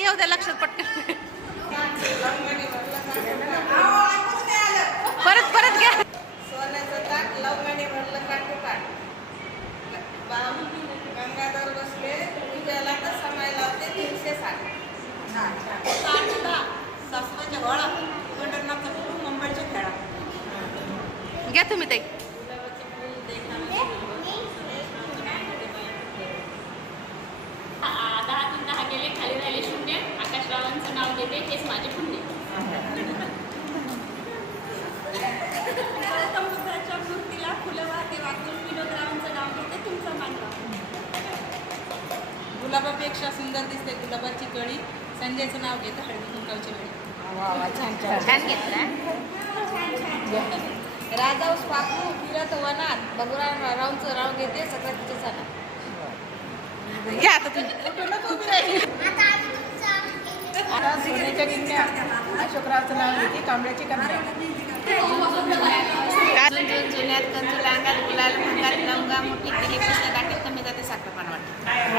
येऊ द्या लक्षात पटकन. परत परत घ्या. सोन्याचं ताट लवंगाने भरलं काठोकाठ. गंगाधर बसले पूजेला तर समय लावते 360. सासवाच्या घोडा पंढरनाथचा कुटुंब मुंबईच्या खेळा. घ्या तुम्ही ताई. दहा गेले खाली राहिले शून्य. आकाशरावांचं नाव घेते हेच माझे पुण्य. बुद्धाच्या मूर्तीला फुलं वाहते वाकून विनोदरावांचं नाव घेते तुमचं मानवा. गुलाबापेक्षा सुंदर दिसते गुलाबाची कळी. संजयचं नाव घेतं हळदी कुंकाची वेळी. छान घेतला. राजाऊस पाखरू फिरत वनात भगवानरावांचं नाव घेते सक्रातीच्या सणात. घ्या आता तुम्ही. आता सोन्याच्या गिन्या अशोकरावचं नाव घेते कांबळ्याची कन्या. जुन्यात कंजूला अंगात गुलाल भंगात लवंगा मोठी केली पुस्तक गाठीत कमी जाते साखर पान वाटत.